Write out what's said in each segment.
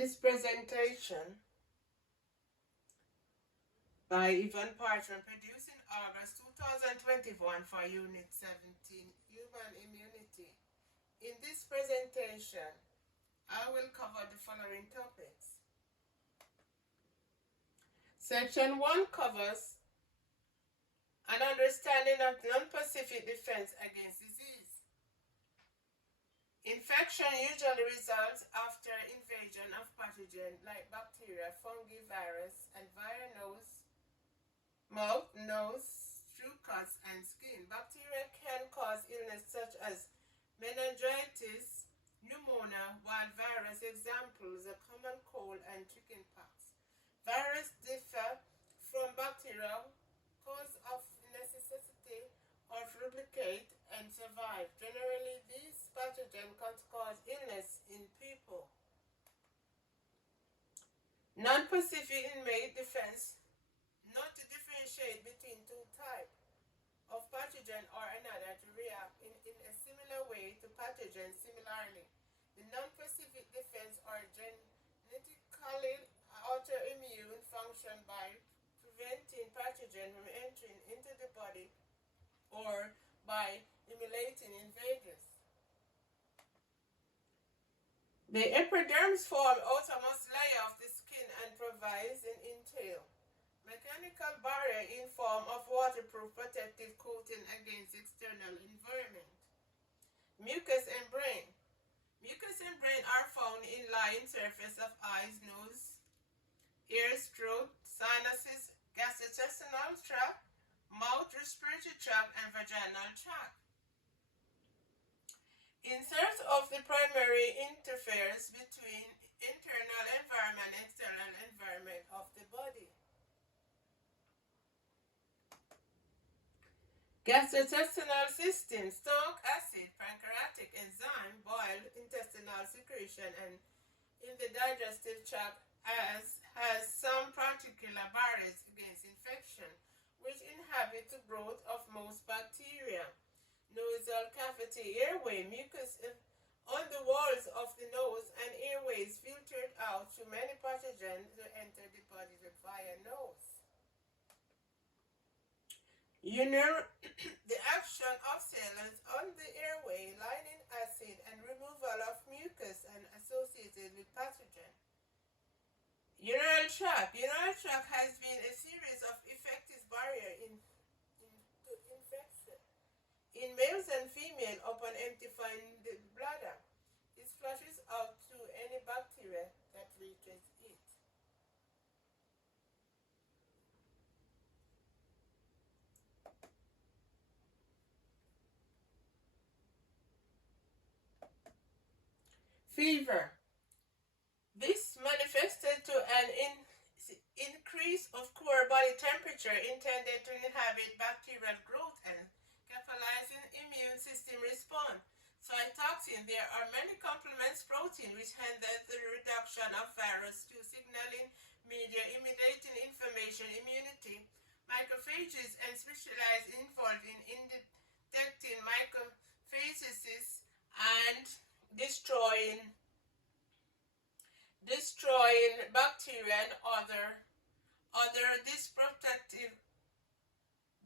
This presentation by Yvonne Parchment, produced in August 2021 for Unit 17, Human Immunity. In this presentation, I will cover the following topics. Section 1 covers an understanding of non-specific defense against disease. Infection usually results after invasion of pathogens like bacteria, fungi, virus, and via mouth, nose, through cuts, and skin. Bacteria can cause illness such as meningitis, pneumonia, while virus examples are common cold and chickenpox. Viruses differ from bacteria cause of necessity or replicate and survive. Generally, these pathogens can cause illness in people. Non-specific innate defense, not to differentiate between two types of pathogen or another to react in a similar way to pathogens similarly. The non-specific defense or genetically autoimmune function by preventing pathogen from entering into the body or by eliminating invaders. The epidermis forms outermost layer of the skin and provides an intail mechanical barrier in form of waterproof protective coating against external environment. Mucus and brain. Mucus and brain are found in lying surface of eyes, nose, ears, throat, sinuses, gastrointestinal tract, mouth, respiratory tract, and vaginal tract. Inserts of the primary interface between internal environment and external environment of the body. Gastrointestinal system, stomach acid, pancreatic enzyme, bile, intestinal secretion, and in the digestive tract has some particular barriers against infection, which inhibit the growth of most bacteria. Nasal cavity, airway, mucus on the walls of the nose and airways filtered out through many pathogens to enter the body via nose. The action of cells on the airway lining acid and removal of mucus and associated with pathogen. Urinary tract. Urinary tract has been a series of effective barriers in infection. In males and females, upon emptying the bladder, it flushes out through any bacteria that reaches it. Fever. This manifested to an increase of core body temperature intended to inhibit bacterial growth and catalyzing immune system response. Cytoxin. There are many complement proteins which handle the reduction of virus to signaling media imitating inflammation immunity. Macrophages and specialized involved in detecting macrophages and destroying bacteria and other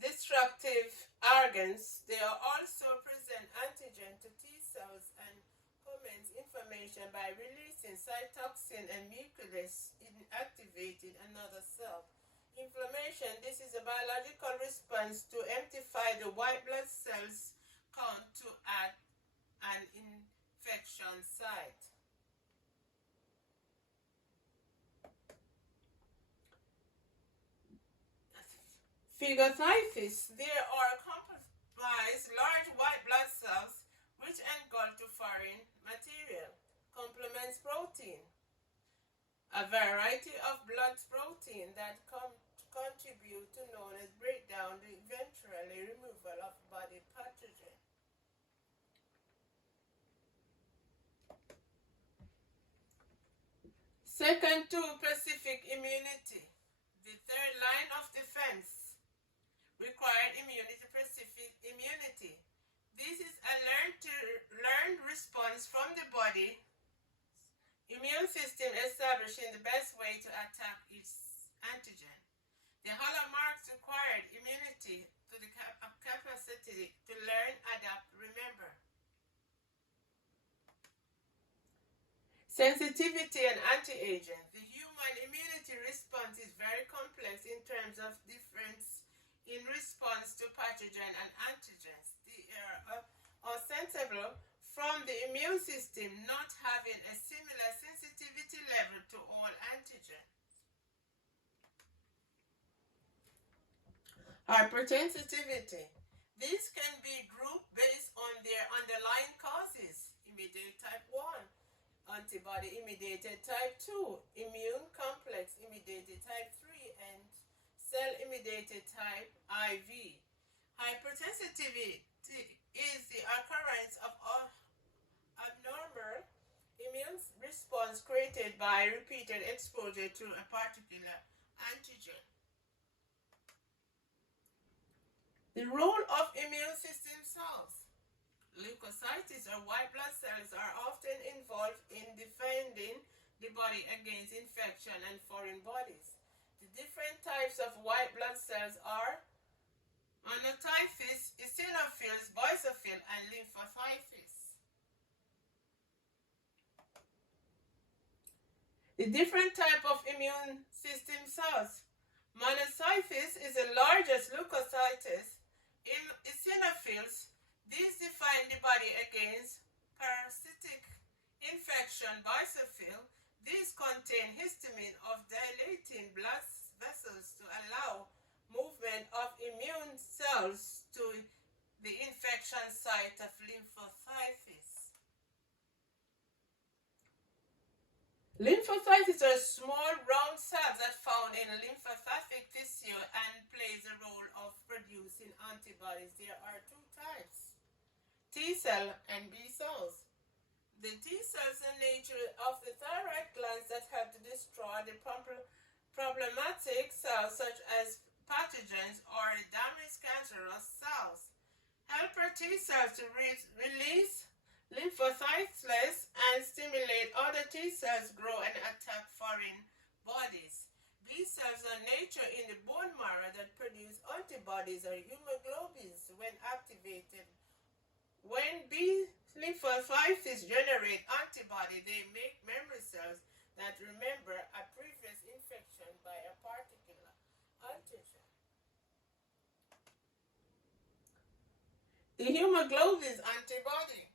destructive organs. They are also present antigen to T cells and commence inflammation by releasing cytoxin and mucus inactivating another cell. Inflammation. This is a biological response to amplify the white blood cells count to at an infection site. Phagocytosis. There are compromised large white blood cells which engulf to foreign material. Complement protein. A variety of blood protein that contribute to known as breakdown the eventually removal of body pathogen. Second, to specific immunity. The third line of defense required immunity-specific immunity. This is a learned response from the body immune system establishing the best way to attack its antigen. The hallmarks required immunity to the capacity to learn, adapt, remember. Sensitivity and anti-aging. The human immunity response is very complex in terms of difference in response to pathogen and antigens. They are sensible from the immune system not having a similar sensitivity level to all antigens. Hypersensitivity. These can be grouped based on their underlying causes. Immediate type 1, antibody-mediated type 2, immune complex mediated type 3, and cell-mediated type IV. Hypersensitivity is the occurrence of abnormal immune response created by repeated exposure to a particular antigen. The role of immune system cells. Leukocytes or white blood cells are often involved in defending the body against infection and foreign bodies. The different types of white blood cells are monotyphs, eosinophils, basophils, and lymphocytes. The different type of immune system cells. Monocyphs is the largest leukocytes. Eosinophils, these define the body against parasitic infection. Basophil, these contain histamine of dilating blood vessels to allow movement of immune cells to the infection site of lymphocytes. Lymphocytes are small round cells that found in lymphocytic tissue and plays a role of producing antibodies. There are two types, T cell and B cells. The T cells are the nature of the thyroid glands that help to destroy the problematic cells such as pathogens or damaged cancerous cells. Helper T cells to release lymphocytes and stimulate other T cells grow and attack foreign bodies. B cells are nature in the bone marrow that produce antibodies or hemoglobins when activated. When B lymphocytes generate antibody, they make memory cells that remember a previous infection by a particular antigen. The hemoglobin's antibody.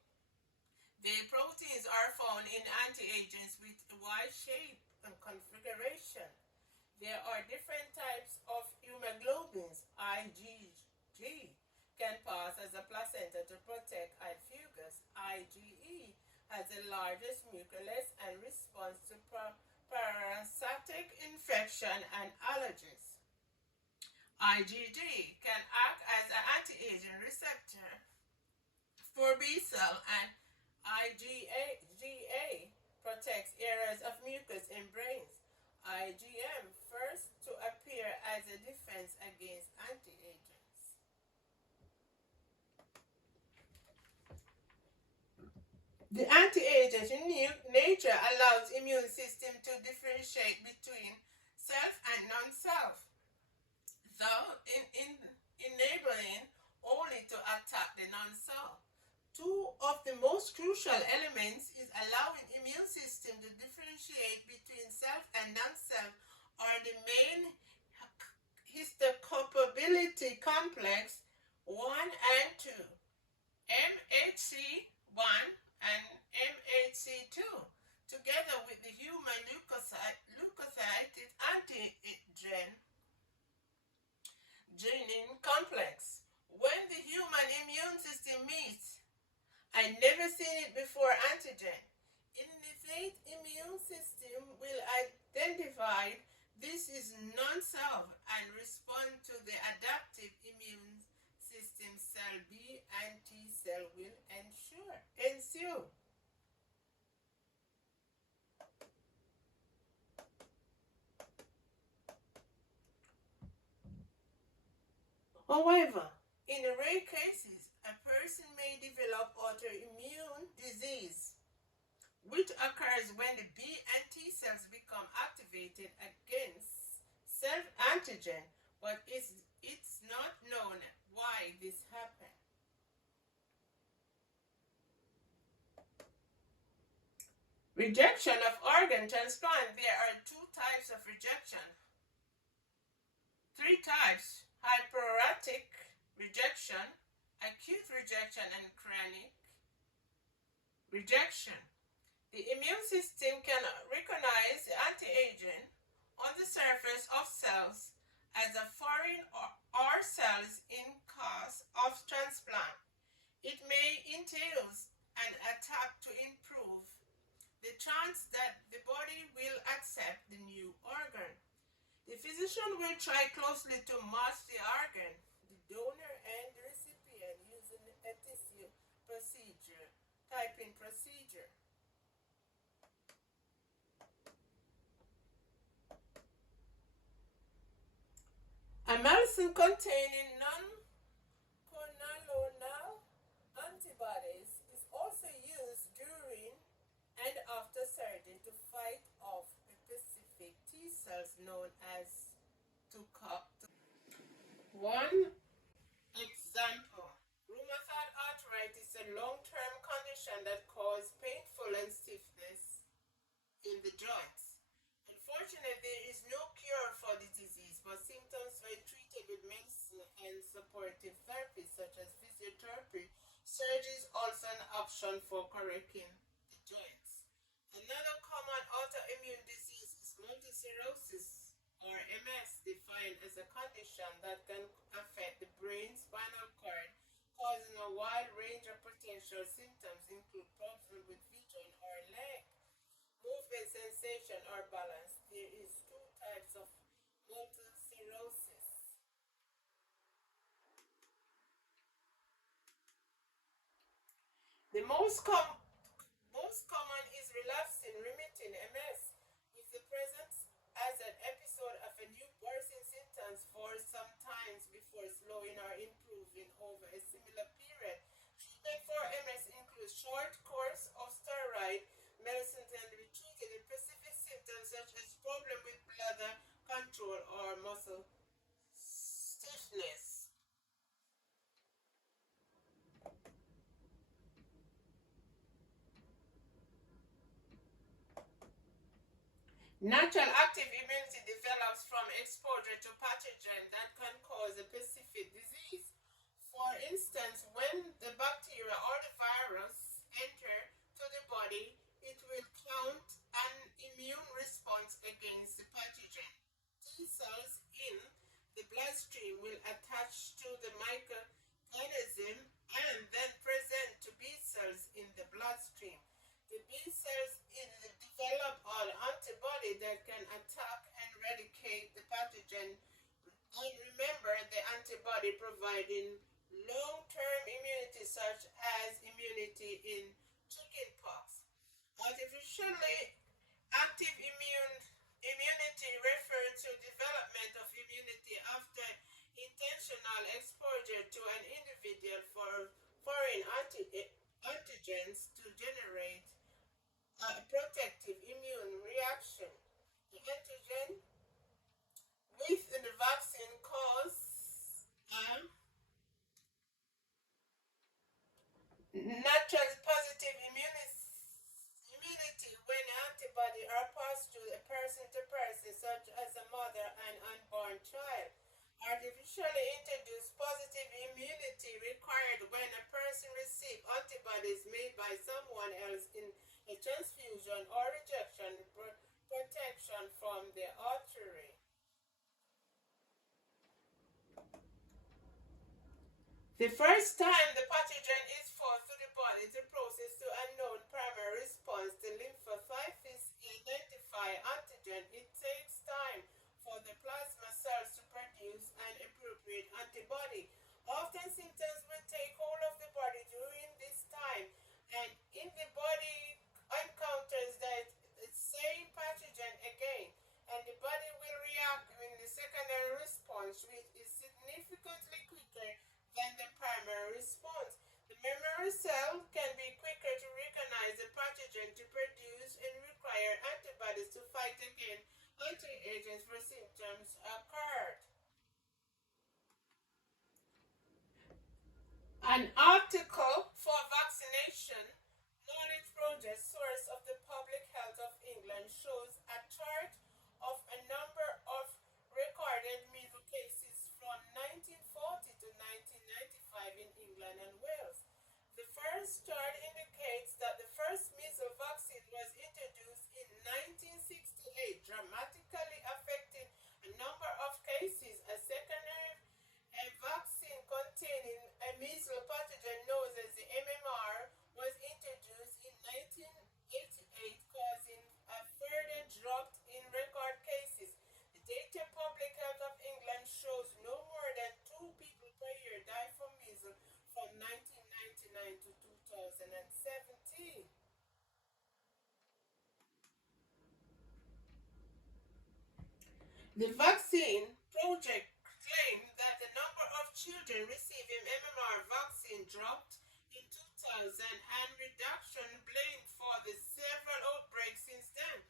The proteins are found in antigens with a wide shape and configuration. There are different types of hemoglobins. IgG can pass as a placenta to protect adfugus. IgE has the largest nucleus and responds to parasitic infection and allergies. IgG can act as an anti-aging receptor for B cell, and IgA protects areas of mucus in brains. IgM first to appear as a defense against anti-agents. The anti-agent in nature allows immune system to differentiate between self and non-self, though enabling only to attack the non-self. Two of the most crucial elements is allowing immune system to differentiate between self and non-self are the main histocompatibility complex 1 and 2, MHC1 and MHC2, together with the human leukocyte antigen gene complex. When the human immune system meets I never seen it before antigen. Innate immune system will identify this is non-self and respond to the adaptive immune system cell B and T cell will ensue. However, in rare cases, a person may develop autoimmune disease, which event occurs when the B and T cells become activated against self-antigen, but it's not known why this happened. Rejection of organ transplant. There are two types of rejection. Three types: hyporetic rejection, acute rejection, and chronic rejection. The immune system can recognize the antigen on the surface of cells as a foreign or cells in cause of transplant. It may entail an attack to improve the chance that the body will accept the new organ. The physician will try closely to match the organ, the donor and the recipient, using a tissue procedure, typing procedure. A medicine containing non-monoclonal antibodies is also used during and after surgery to fight off specific T cells known as one example: rheumatoid arthritis, a long-term condition that causes painful and stiffness in the joints. Unfortunately, there is no cure for the disease, but symptoms were treated with medicine and supportive therapy such as physiotherapy. Surgery is also an option for correcting the joints. Another common autoimmune disease is multiple sclerosis, or MS, defined as a condition that can affect the brain spinal cord, causing a wide range of potential symptoms, include problems with vision or leg movement, sensation, or balance. There is two types of multiple sclerosis. The most common is relapsing remitting MS, with the presence as an episode of a new worsening symptoms for some times before slowing or improving over a similar period. Treatment for MS includes short course of steroid medicines and treated with specific symptoms such as problem with bladder control or muscle stiffness. Natural active immunity develops from exposure to pathogen that can cause a specific disease. For instance, when the bacteria or the virus enter to the body, it will count an immune response against the pathogen. T cells in the bloodstream will attach to the microorganism and then present to B cells in the bloodstream. The B cells develop an antibody that can attack and eradicate the pathogen. And remember, the antibody providing long-term immunity, such as immunity in chickenpox. Artificially active immunity refers to development of immunity after intentional exposure to an individual for foreign antigens to generate a protective immune reaction. The antigen with the vaccine cause natural positive immunity when antibodies are passed through a person to person, such as a mother and unborn child. Artificially introduced positive immunity required when a person receives antibodies made by someone else in a transfusion or rejection protection from the artery. The first time the pathogen is forced to the body, the process to unknown primary response, the lymphocytes identify antigen. It takes time for the plasma cells to produce an appropriate antibody. Often symptoms will take hold of the body during this time, and in the body encounters that same pathogen again, and the body will react in the secondary response, which is significantly quicker than the primary response. The memory cell can be quicker to record indicates that the first measles vaccine was introduced in 1968, dramatically affecting a number of cases. A secondary vaccine containing a measles pathogen known as the MMR was introduced in 1988, causing a further drop in record cases. The data Public Health of England shows no more than 2 people per year die from measles from 1999 to 2017. The vaccine project claimed that the number of children receiving MMR vaccine dropped in 2000 and reduction blamed for the several outbreaks since then.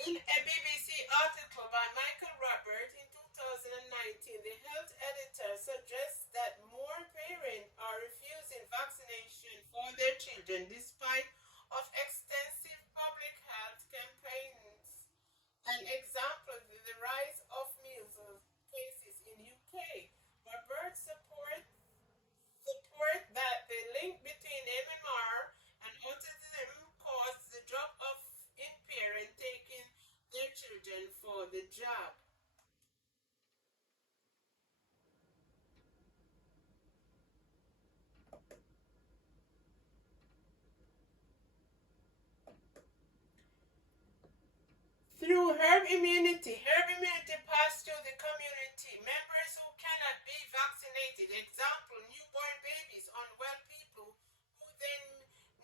In a BBC article by Michael Robert in 2019, the health editor suggests that more parents are refusing vaccination for their children despite of extensive public health campaigns. An example is the rise of measles cases in UK. Robert support that the link between MMR and autism caused the drop off in parents taking their children for the jab. Through herd immunity passed through the community. Members who cannot be vaccinated, example, newborn babies, unwell people, who then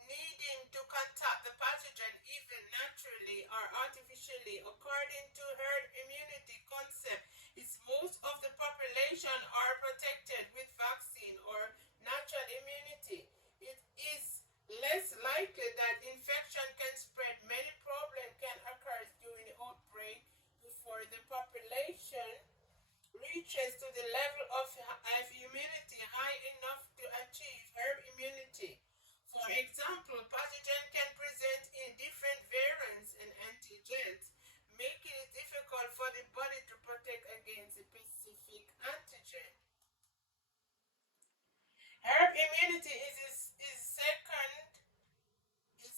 needing to contact the pathogen either naturally or artificially. According to herd immunity concept, it's most of the population are protected with vaccine or natural immunity. It is less likely that infection can spread. Many problems can occur during the outbreak before the population reaches to the level of immunity high enough to achieve herd immunity. For example, pathogen can present in different variants and antigens, making it difficult for the body to protect against a specific antigen. Herd immunity is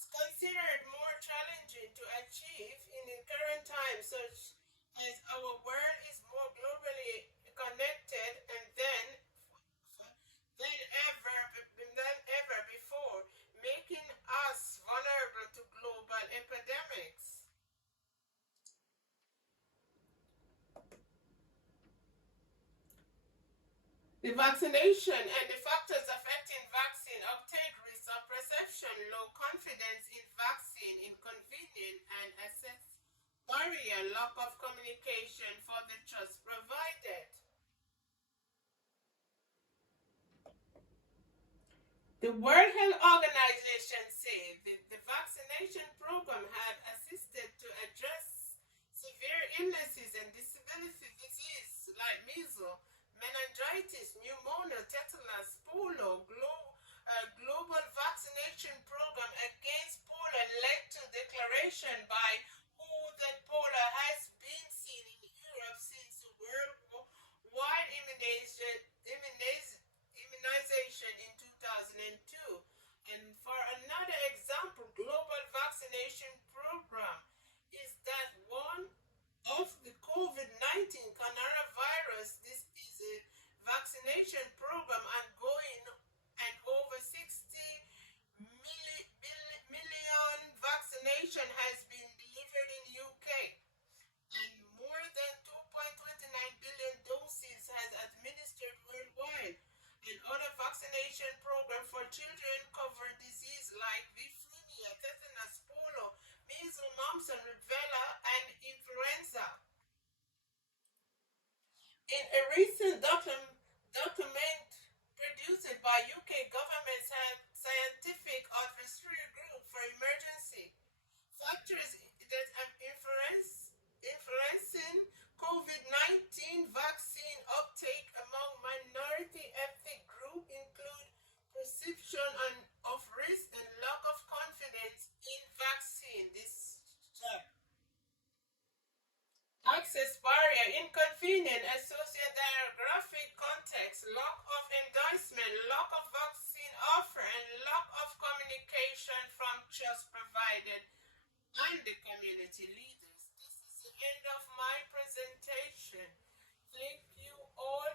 considered more challenging to achieve in the current time, such as our world is more globally connected and than ever before, making us vulnerable to global epidemics. The vaccination and the factors affecting vaccine uptake, risk of perception, low confidence in vaccine, inconvenient and access barrier, lack of communication for the trust provided. The World Health Organization said that the vaccination program had assisted to address severe illnesses and disability disease like measles, meningitis, pneumonia, tetanus, polio. Global vaccination program against polio led to declaration by WHO that polio has been seen in Europe since the worldwide immunization in 2002. And for another example, global vaccination program is that one of the COVID-19 coronavirus. This is a vaccination program ongoing, and over 60 million vaccination has been delivered in UK, and more than 2.29 billion doses has administered worldwide. And other vaccination program for children cover disease like leukemia, tetanus, polio, measles, mumps, and rubella, and influenza. In a recent document produced by UK government scientific advisory group for emergency factors that are influencing COVID-19 vaccine uptake among minority ethnic groups include perception of risk and lack of confidence in vaccine. This access barrier, inconvenient, and socio-demographic context, lack of endorsement, provided and the community leaders. This is the end of my presentation. Thank you all